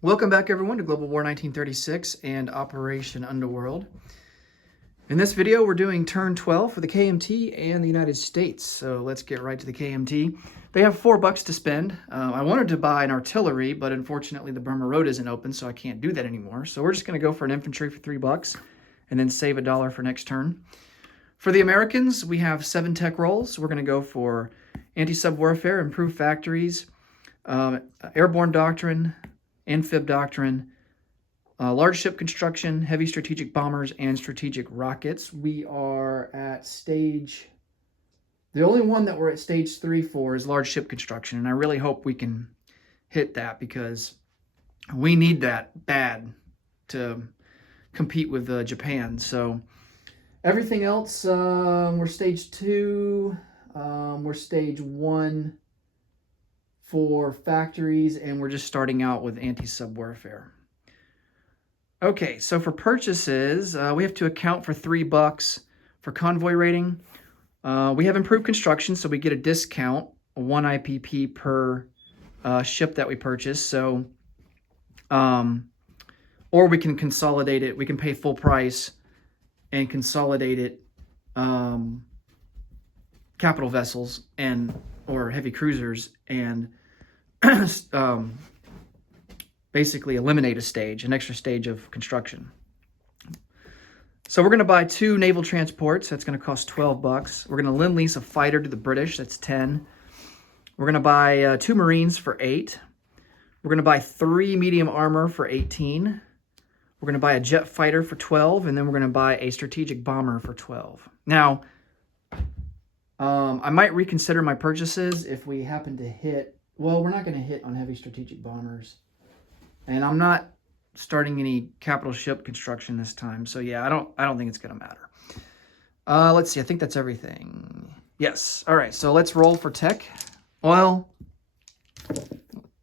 Welcome back, everyone, to Global War 1936 and Operation Underworld. In this video, we're doing turn 12 for the KMT and the United States. So let's get right to the KMT. They have $4 to spend. I wanted to buy an artillery, but unfortunately the Burma Road isn't open, so I can't do that anymore. So we're just going to go for an infantry for $3 and then save $1 for next turn. For the Americans, we have 7 tech rolls. We're going to go for anti-sub warfare, improved factories, airborne doctrine, amphib doctrine, large ship construction, heavy strategic bombers, and strategic rockets. We are at stage... The only one that we're at stage 3 for is large ship construction, and I really hope we can hit that because we need that bad to compete with Japan. So everything else, we're stage 2, we're stage 1 for factories, and we're just starting out with anti-sub warfare. Okay, so for purchases, we have to account for $3 for convoy rating. We have improved construction, so we get a discount, 1 IPP per ship that we purchase. So, or we can consolidate it. We can pay full price and consolidate it, capital vessels or heavy cruisers, and basically eliminate an extra stage of construction. So we're going to buy 2 naval transports. That's going to cost $12. We're going to lend-lease a fighter to the British. That's $10. We're going to buy 2 Marines for $8. We're going to buy 3 medium armor for $18. We're going to buy a jet fighter for $12, and then we're going to buy a strategic bomber for $12. Now, I might reconsider my purchases if we happen to hit... Well, we're not going to hit on heavy strategic bombers. And I'm not starting any capital ship construction this time. So yeah, I don't think it's going to matter. Let's see. I think that's everything. Yes. All right. So let's roll for tech. Well,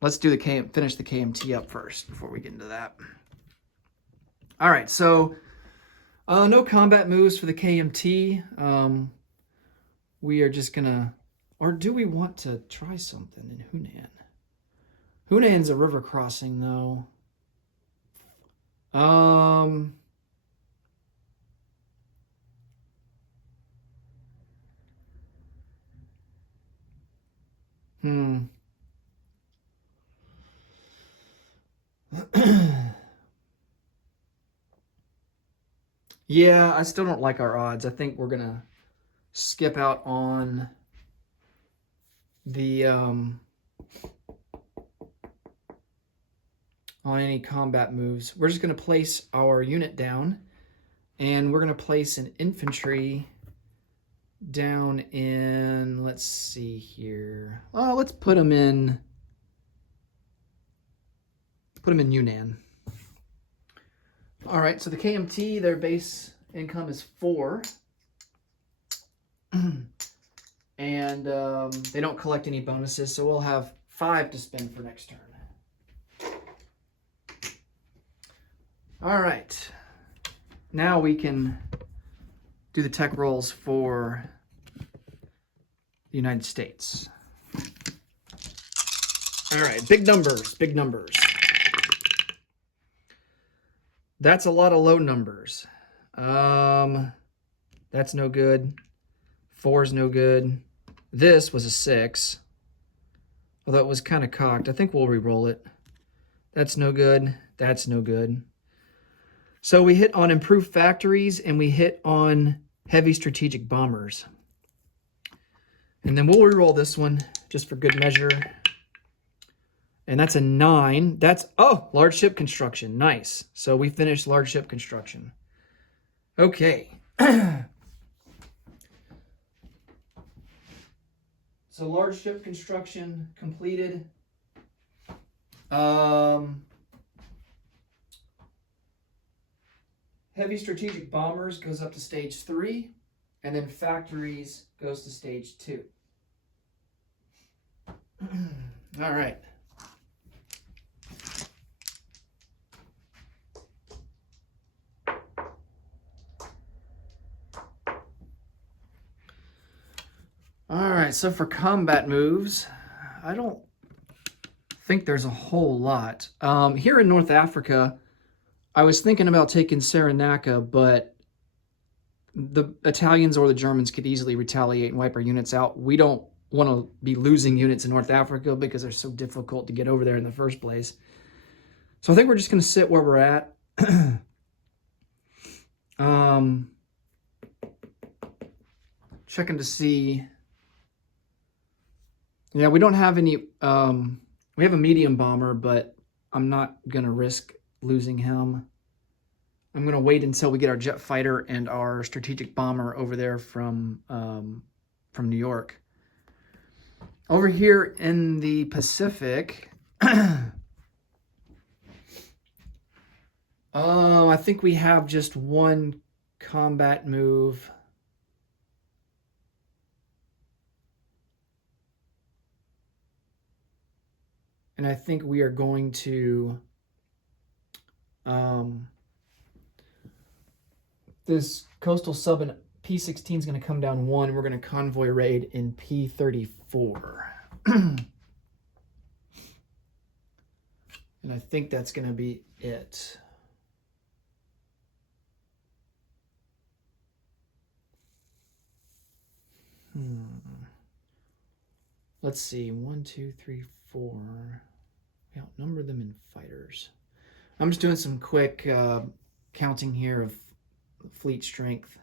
let's do finish the KMT up first before we get into that. All right. So no combat moves for the KMT. We are just going to, or do we want to try something in Hunan? Hunan's a river crossing, though. Yeah, I still don't like our odds. I think we're gonna skip out on the on any combat moves. We're just going to place our unit down, and we're going to place an infantry down in, let's see here. Let's put them in Yunnan. All right, so the KMT, their base income is 4. And they don't collect any bonuses, so we'll have 5 to spend for next turn. All right, now we can do the tech rolls for the United States. All right, big numbers, big numbers. That's a lot of low numbers. That's no good. 4's no good. This was a 6, although it was kind of cocked. I think we'll re-roll it. That's no good. That's no good. So we hit on improved factories, and we hit on heavy strategic bombers. And then we'll re-roll this one just for good measure. And that's a 9. That's, large ship construction. Nice. So we finished large ship construction. Okay. So large ship construction completed. Heavy strategic bombers goes up to stage 3, and then factories goes to stage 2. All right. All right, so for combat moves, I don't think there's a whole lot. Here in North Africa, I was thinking about taking Saranaka, but the Italians or the Germans could easily retaliate and wipe our units out. We don't want to be losing units in North Africa because they're so difficult to get over there in the first place. So I think we're just going to sit where we're at. Checking to see. Yeah, we don't have any. We have a medium bomber, but I'm not going to risk losing him. I'm going to wait until we get our jet fighter and our strategic bomber over there from New York. Over here in the Pacific, I think we have just one combat move. And I think we are going to this coastal sub in P-16 is going to come down 1. We're going to convoy raid in P-34. And I think that's going to be it. Let's see. 1, 2, 3, 4. We outnumber them in fighters. I'm just doing some quick counting here of fleet strength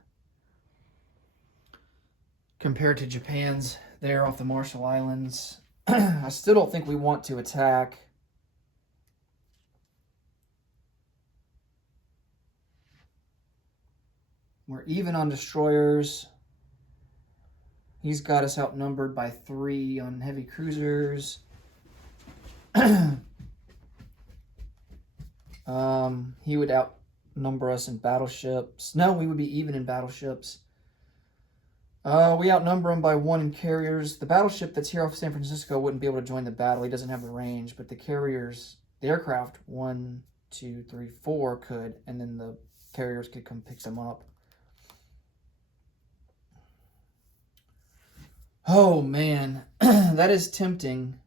compared to Japan's there off the Marshall Islands. I still don't think we want to attack. We're even on destroyers. He's got us outnumbered by 3 on heavy cruisers. He would outnumber us in battleships. No, we would be even in battleships. We outnumber him by 1 in carriers. The battleship that's here off San Francisco wouldn't be able to join the battle. He doesn't have the range, but the carriers, the aircraft, 1, 2, 3, 4 could, and then the carriers could come pick them up. Oh, man. That is tempting.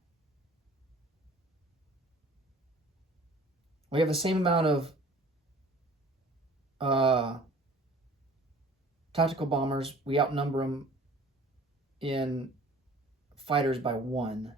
We have the same amount of tactical bombers. We outnumber them in fighters by 1.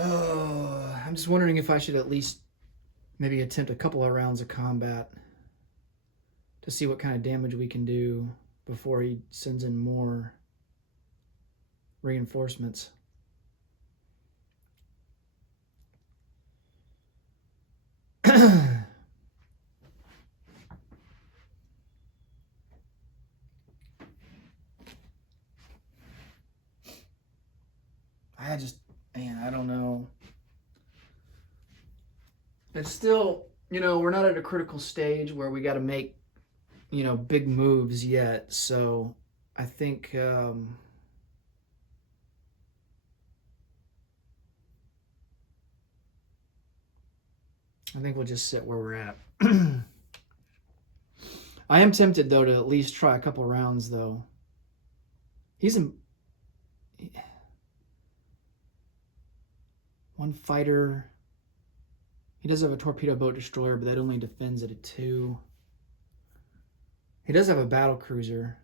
I'm just wondering if I should at least maybe attempt a couple of rounds of combat to see what kind of damage we can do before he sends in more reinforcements. I don't know. It's still, we're not at a critical stage where we got to make, big moves yet. So I think, I think we'll just sit where we're at. I am tempted, though, to at least try a couple rounds, though. He's in... 1 fighter. He does have a torpedo boat destroyer, but that only defends at a 2. He does have a battle cruiser.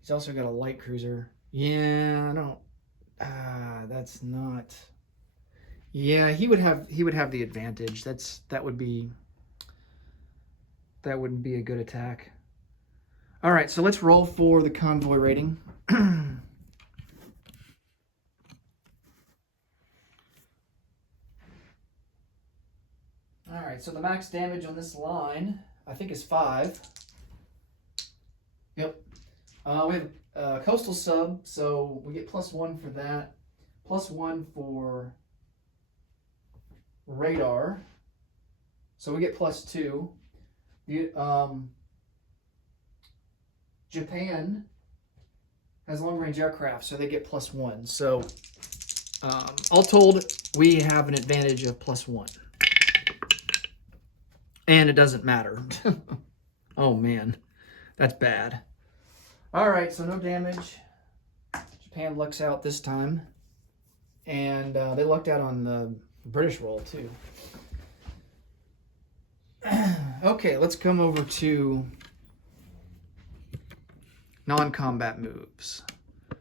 He's also got a light cruiser. Yeah, I don't... that's not... Yeah, he would have the advantage. That wouldn't be a good attack. All right, so let's roll for the convoy rating. All right, so the max damage on this line, I think, is 5. Yep. We have coastal sub, so we get +1 for that. +1 for radar, so we get +2. Japan has long-range aircraft, so they get +1. So all told, we have an advantage of +1. And it doesn't matter. Oh man, that's bad. All right, so no damage. Japan lucks out this time. And they lucked out on the British roll too. Okay, let's come over to non-combat moves.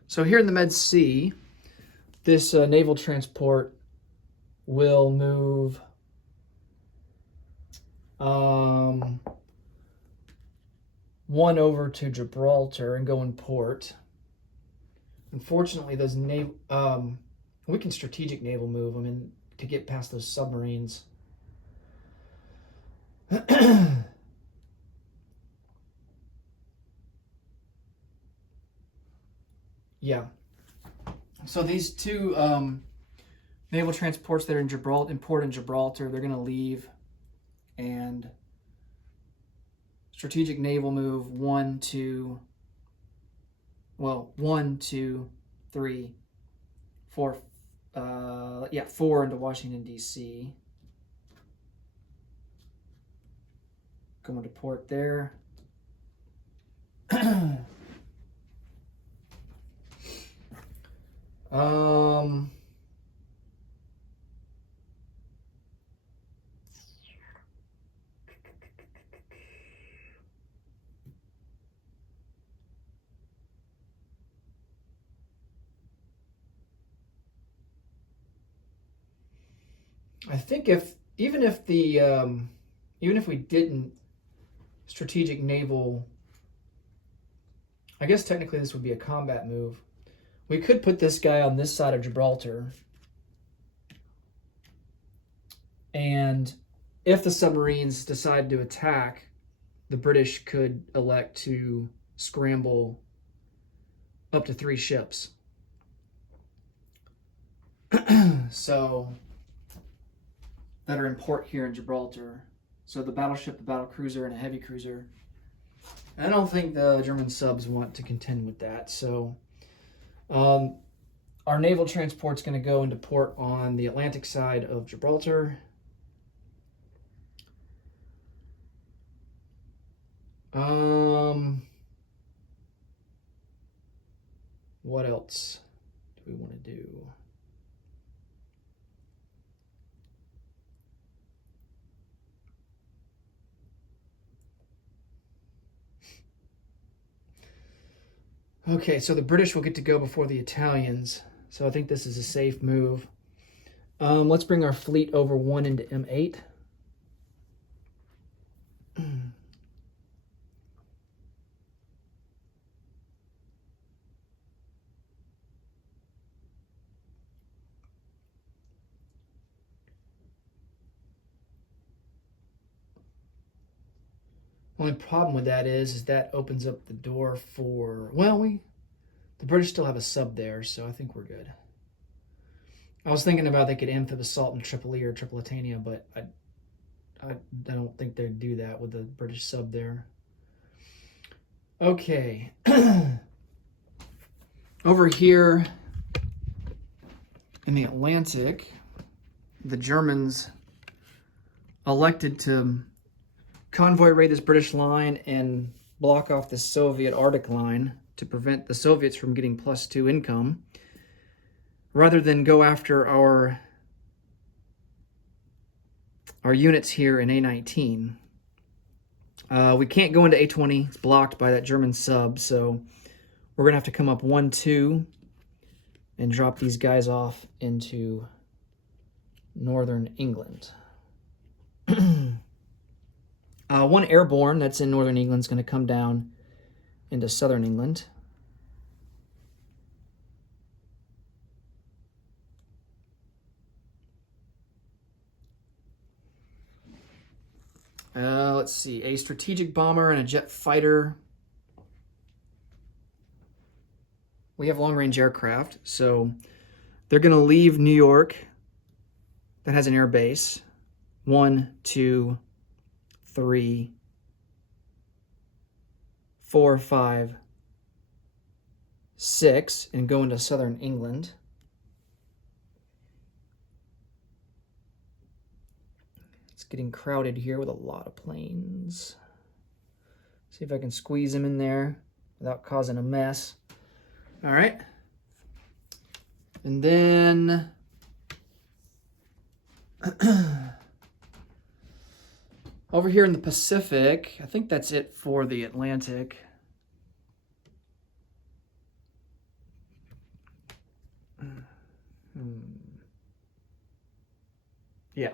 So here in the Med Sea, this naval transport will move one over to Gibraltar and go in port. Unfortunately, those we can strategic naval move them in to get past those submarines. Yeah. So these two naval transports that are in Gibraltar, in port in Gibraltar, they're going to leave and strategic naval move 1, 2, 3, 4. 4 into Washington, D.C. Going to port there. I think even if we didn't strategic naval, I guess technically this would be a combat move. We could put this guy on this side of Gibraltar, and if the submarines decide to attack, the British could elect to scramble up to 3 ships. So that are in port here in Gibraltar. So the battleship, the battlecruiser, and a heavy cruiser. I don't think the German subs want to contend with that. So our naval transport's going to go into port on the Atlantic side of Gibraltar. What else do we want to do? Okay, so the British will get to go before the Italians. So I think this is a safe move. Let's bring our fleet over 1 into M8. Only problem with that is that opens up the door for, well, the British still have a sub there, so I think we're good. I was thinking about they could amphib assault in Tripoli or Tripolitania, but I don't think they'd do that with the British sub there. Okay. Over here in the Atlantic, the Germans elected to convoy raid this British line and block off the Soviet Arctic line to prevent the Soviets from getting +2 income, rather than go after our units here in A19. We can't go into A20. It's blocked by that German sub, so we're going to have to come up 1-2 and drop these guys off into northern England. One airborne that's in northern England is going to come down into southern England. Let's see, a strategic bomber and a jet fighter we have long-range aircraft, so they're going to leave New York that has an air base. 1, 2, 3, 4, 5, 6, and go into southern England. It's getting crowded here with a lot of planes. See if I can squeeze them in there without causing a mess. All right. And then over here in the Pacific, I think that's it for the Atlantic. Yeah.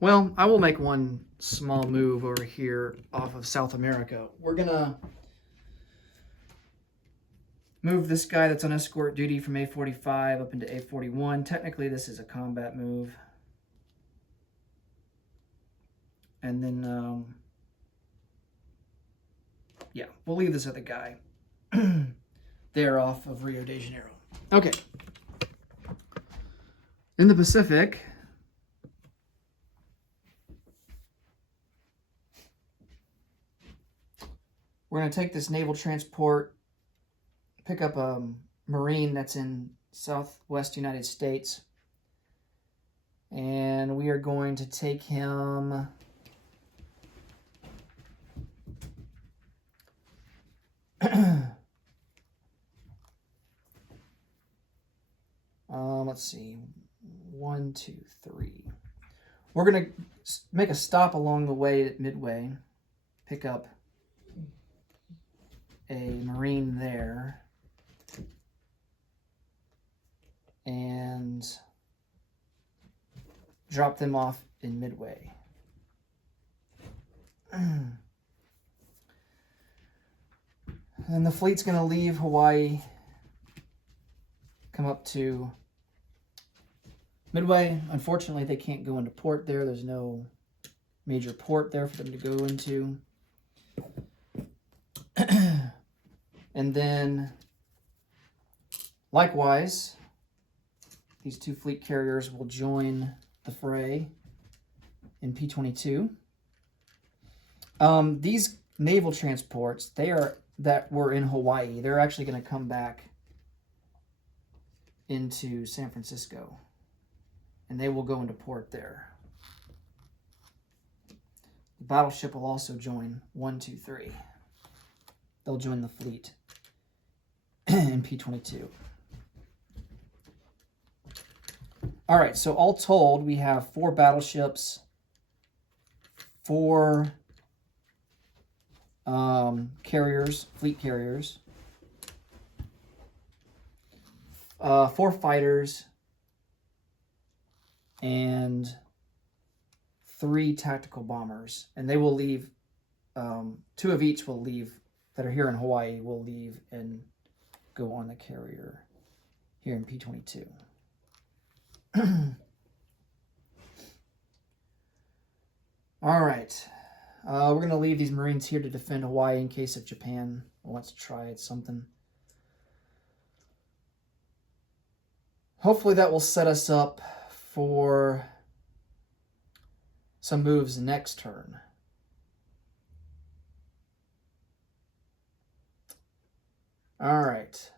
Well, I will make one small move over here off of South America. We're going to move this guy that's on escort duty from A45 up into A41. Technically, this is a combat move. And then, yeah, we'll leave this other guy there off of Rio de Janeiro. Okay. In the Pacific, we're going to take this naval transport, pick up a Marine that's in southwest United States, and we are going to take him let's see, 1, 2, 3. We're going to make a stop along the way at Midway, pick up a Marine there, and drop them off in Midway. And the fleet's going to leave Hawaii, come up to Midway. Unfortunately, they can't go into port there. There's no major port there for them to go into. And then, likewise, these two fleet carriers will join the fray in P-22. These naval transports, that were in Hawaii, they're actually going to come back into San Francisco, and they will go into port there. The battleship will also join 1, 2, 3. They'll join the fleet in P-22. All right, so all told, we have 4 battleships, 4 carriers, fleet carriers, 4 fighters, and 3 tactical bombers. And they will leave, 2 of each will leave, that are here in Hawaii, will leave and go on the carrier here in P-22. All right. We're going to leave these Marines here to defend Hawaii in case if Japan wants to try something. Hopefully that will set us up for some moves next turn. All right.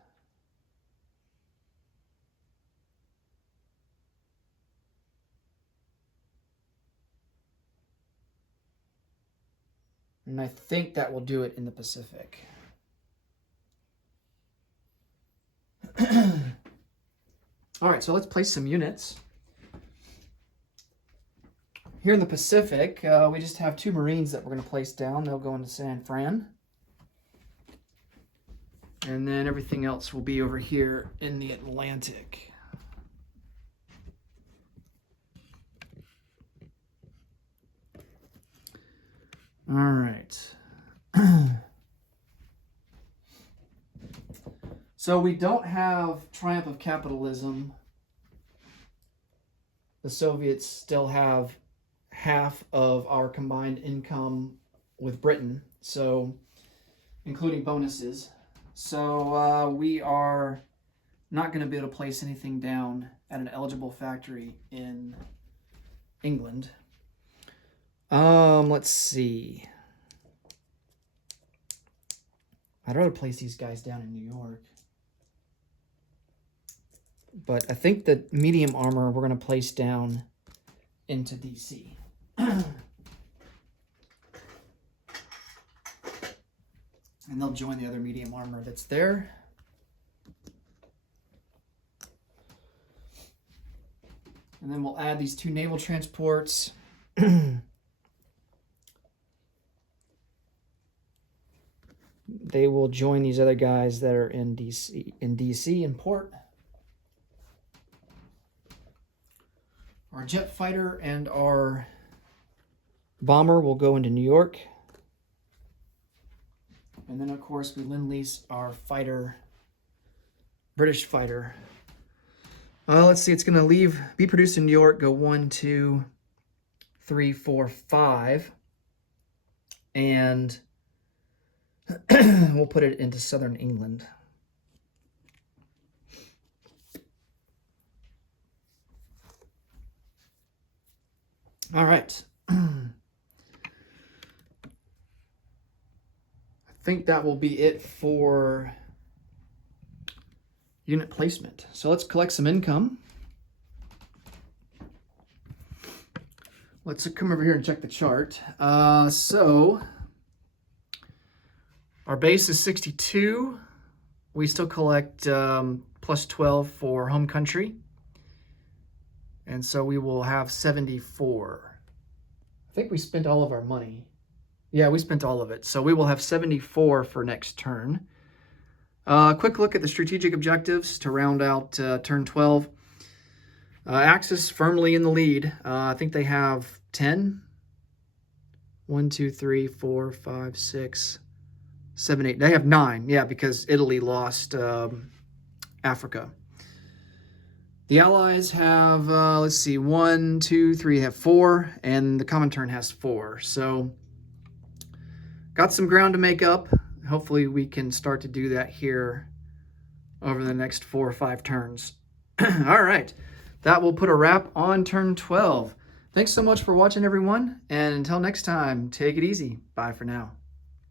And I think that will do it in the Pacific. All right, so let's place some units. Here in the Pacific, we just have 2 Marines that we're going to place down. They'll go into San Fran. And then everything else will be over here in the Atlantic. All right. So we don't have triumph of capitalism. The Soviets still have half of our combined income with Britain, so including bonuses. So we are not going to be able to place anything down at an eligible factory in England. Let's see. I'd rather place these guys down in New York. But I think the medium armor we're going to place down into DC. And they'll join the other medium armor that's there. And then we'll add these 2 naval transports. They will join these other guys that are in DC in port. Our jet fighter and our bomber will go into New York. And then, of course, we lend-lease our fighter, British fighter. Let's see, it's going to be produced in New York, go 1, 2, 3, 4, 5. And we'll put it into southern England. All right. I think that will be it for unit placement. So let's collect some income. Let's come over here and check the chart. So our base is 62. We still collect plus 12 for home country. And so we will have 74. I think we spent all of our money. Yeah, we spent all of it. So we will have 74 for next turn. Quick look at the strategic objectives to round out turn 12. Axis firmly in the lead. I think they have 10. 1, 2, 3, 4, 5, 6, 7, 8. They have 9. Yeah, because Italy lost Africa. The Allies have, let's see, 1, 2, 3, have 4, and the Comintern has 4. So, got some ground to make up. Hopefully we can start to do that here over the next 4 or 5 turns. All right, that will put a wrap on turn 12. Thanks so much for watching, everyone, and until next time, take it easy. Bye for now.